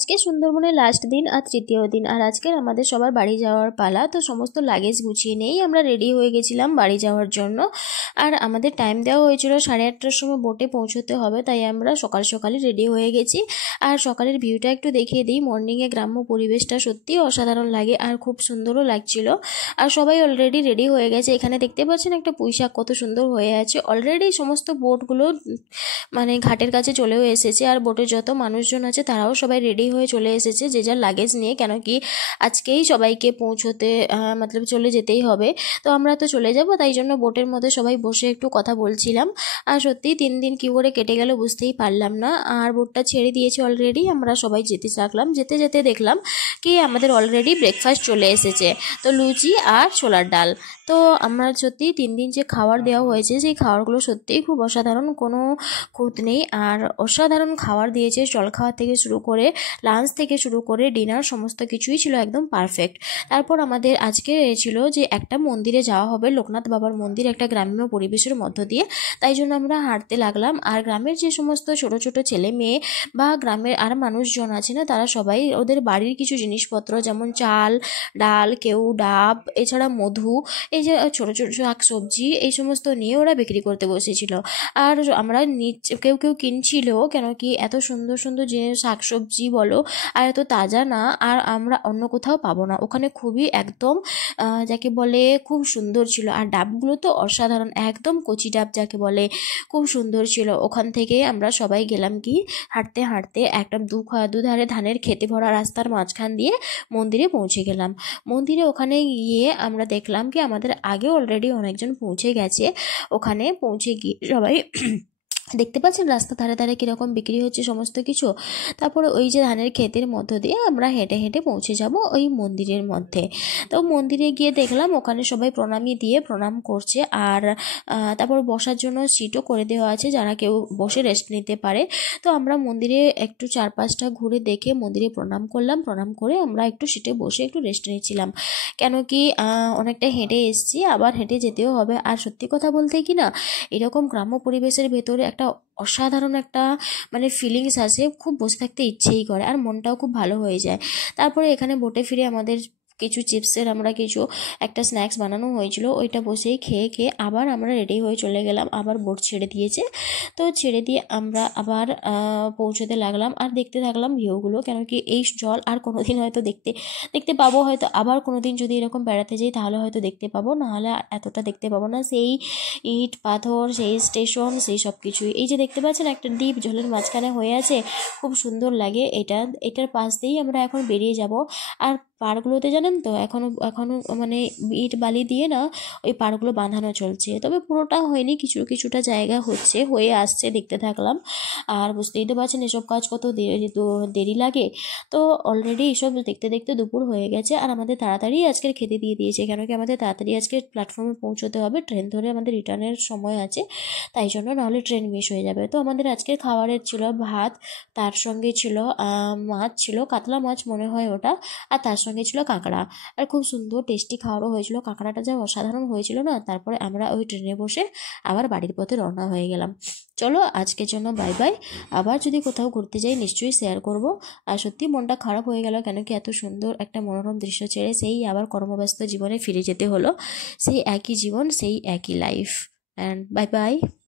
আজকে সুন্দরবনের লাস্ট দিন আর তৃতীয় দিন, আর আজকের আমাদের সবার বাড়ি যাওয়ার পালা। তো সমস্ত লাগেজ গুছিয়ে নিয়েই আমরা রেডি হয়ে গেছিলাম বাড়ি যাওয়ার জন্য। আর আমাদের টাইম দেওয়া হয়েছিল 8:30টার সময় বোটে পৌঁছতে হবে, তাই আমরা সকাল সকালই রেডি হয়ে গেছি। আর সকালের ভিউটা একটু দেখিয়ে দিই। মর্নিংয়ে গ্রাম্য পরিবেশটা সত্যি অসাধারণ লাগে আর খুব সুন্দরও লাগছিল। আর সবাই অলরেডি রেডি হয়ে গেছে। এখানে দেখতে পাচ্ছেন একটা পুঁইশাক কত সুন্দর হয়ে আছে। অলরেডি সমস্ত বোটগুলো মানে ঘাটের কাছে চলেও এসেছে, আর বোটে যত মানুষজন আছে তারাও সবাই রেডি হয়ে চলে এসেছে যে যার লাগেজ নিয়ে, কেন কি আজকেই সবাইকে পৌঁছতে মতলব চলে যেতেই হবে। তো আমরা তো চলে যাব, তাই জন্য বোটের মধ্যে সবাই বসে একটু কথা বলছিলাম। আর সত্যিই 3 দিন কী করে কেটে গেল বুঝতেই পারলাম না। আর বোটটা ছেড়ে দিয়েছে অলরেডি, আমরা সবাই যেতে থাকলাম। যেতে যেতে দেখলাম কি আমাদের অলরেডি ব্রেকফাস্ট চলে এসেছে। তো লুচি আর ছোলার ডাল। তো আমরা সত্যি 3 দিন যে খাবার দেওয়া হয়েছে সেই খাবারগুলো সত্যিই খুব অসাধারণ, কোনো খুঁত নেই। আর অসাধারণ খাবার দিয়েছে, জলখাবার থেকে শুরু করে লাঞ্চ থেকে শুরু করে ডিনার সমস্ত কিছুই ছিল একদম পারফেক্ট। তারপর আমাদের আজকে ছিল যে একটা মন্দিরে যাওয়া হবে, লোকনাথ বাবার মন্দির, একটা গ্রাম্য পরিবেশের মধ্য দিয়ে। তাই জন্য আমরা হাঁটতে লাগলাম। আর গ্রামের যে সমস্ত ছোট ছোট ছেলে মেয়ে বা গ্রামের আর মানুষজন আছে না, তারা সবাই ওদের বাড়ির কিছু জিনিসপত্র যেমন চাল ডাল, কেউ ডাব, এছাড়া মধু, এই যে ছোট ছোট শাক সবজি, এই সমস্ত নিয়ে ওরা বিক্রি করতে বসেছিল। আর আমরা কেউ কেউ কিনছিল, কেন কি এত সুন্দর সুন্দর যে শাকসবজি বলো আর এত তাজা না আর আমরা অন্য কোথাও পাবো না। ওখানে খুবই একদম যাকে বলে খুব সুন্দর ছিল। আর ডাবগুলো তো অসাধারণ, একদম কচি ডাব যাকে বলে, খুব সুন্দর ছিল। ওখান থেকে আমরা সবাই গেলাম কি হাঁটতে হাঁটতে একটা দুধারে ধানের খেতে ভরা রাস্তার মাঝখান দিয়ে মন্দিরে পৌঁছে গেলাম। মন্দিরে ওখানে গিয়ে আমরা দেখলাম কি আমাদের আগে অলরেডি অনেকজন পৌঁছে গেছে। ওখানে পৌঁছে গিয়ে সবাই দেখতে পাচ্ছেন রাস্তা ধারে ধারে কীরকম বিক্রি হচ্ছে সমস্ত কিছু। তারপরে ওই যে ধানের ক্ষেতের মধ্য দিয়ে আমরা হেঁটে হেঁটে পৌঁছে যাব ওই মন্দিরের মধ্যে। তো মন্দিরে গিয়ে দেখলাম ওখানে সবাই প্রণামী দিয়ে প্রণাম করছে। আর তারপর বসার জন্য সিটও করে দেওয়া আছে, যারা কেউ বসে রেস্ট নিতে পারে। তো আমরা মন্দিরে একটু চারপাশটা ঘুরে দেখে মন্দিরে প্রণাম করলাম। প্রণাম করে আমরা একটু সিটে বসে একটু রেস্ট নিয়েছিলাম, কেন কি অনেকটা হেঁটে এসেছি, আবার হেঁটে যেতেও হবে। আর সত্যি কথা বলতে কি না, এরকম গ্রাম্য পরিবেশের ভেতরে একটা অসাধারণ একটা মানে ফিলিংস আসে, খুব বসে থাকতে ইচ্ছেই করে আর মনটাও খুব ভালো হয়ে যায়। তারপরে এখানে বোটে ফিরে আমাদের কিছু চিপসের আমরা কিছু একটা স্ন্যাক্স বানানো হয়েছিল, ওইটা বসেই খেয়ে খেয়ে আবার আমরা রেডি হয়ে চলে গেলাম। আবার বোট ছেড়ে দিয়েছে, তো ছেড়ে দিয়ে আমরা আবার পৌঁছতে লাগলাম আর দেখতে থাকলাম ভিউগুলো, কেন কি এই জল আর কোনোদিন হয়তো দেখতে পাবো। হয়তো আবার কোনোদিন যদি এরকম বেড়াতে যাই তাহলে হয়তো দেখতে পাবো, নাহলে এতটা দেখতে পাবো না। সেই ইট পাথর, সেই স্টেশন, সেই সব কিছুই। এই যে দেখতে পাচ্ছেন একটা দ্বীপ জলের মাঝখানে হয়ে আছে, খুব সুন্দর লাগে। এটার পাশ দিয়েই আমরা এখন বেরিয়ে যাব। আর পাড়গুলোতে জানেন তো এখনো মানে ইট বালি দিয়ে না ওই পাড়গুলো বাঁধানো চলছে, তবে পুরোটা হয়নি, কিছুটা জায়গা হয়ে আসছে, দেখতে থাকলাম। আর বুঝতেই তো পারছেন এসব কাজ কত দেরি লাগে। তো অলরেডি এসব দেখতে দেখতে দুপুর হয়ে গেছে, আর আমাদের তাড়াতাড়ি আজকের খেতে দিয়ে দিয়েছে, কেন কি আমাদের তাড়াতাড়ি আজকে প্ল্যাটফর্মে পৌঁছতে হবে, ট্রেন ধরে আমাদের রিটার্নের সময় আছে, তাই জন্য নাহলে ট্রেন মিস হয়ে যাবে। তো আমাদের আজকের খাবারের ছিল ভাত, তার সঙ্গে ছিল মাছ ছিল, কাতলা মাছ মনে হয় ওটা, আর তার সঙ্গে ছিল কাঁকড়া। আর খুব সুন্দর টেস্টি খাবারও হয়েছিল, কাঁকড়াটা যা অসাধারণ হয়েছিল না। তারপরে আমরা ওই ট্রেনে বসে আবার বাড়ির পথে রওনা হয়ে গেলাম। চলো আজকের জন্য বাই বাই। আবার যদি কোথাও ঘুরতে যাই নিশ্চয়ই শেয়ার করব। আর সত্যি মনটা খারাপ হয়ে গেল, কেন কি এত সুন্দর একটা মনোরম দৃশ্য ছেড়ে সেই আবার কর্মব্যস্ত জীবনে ফিরে যেতে হলো। সেই একই জীবন, সেই একই লাইফ। And bye bye.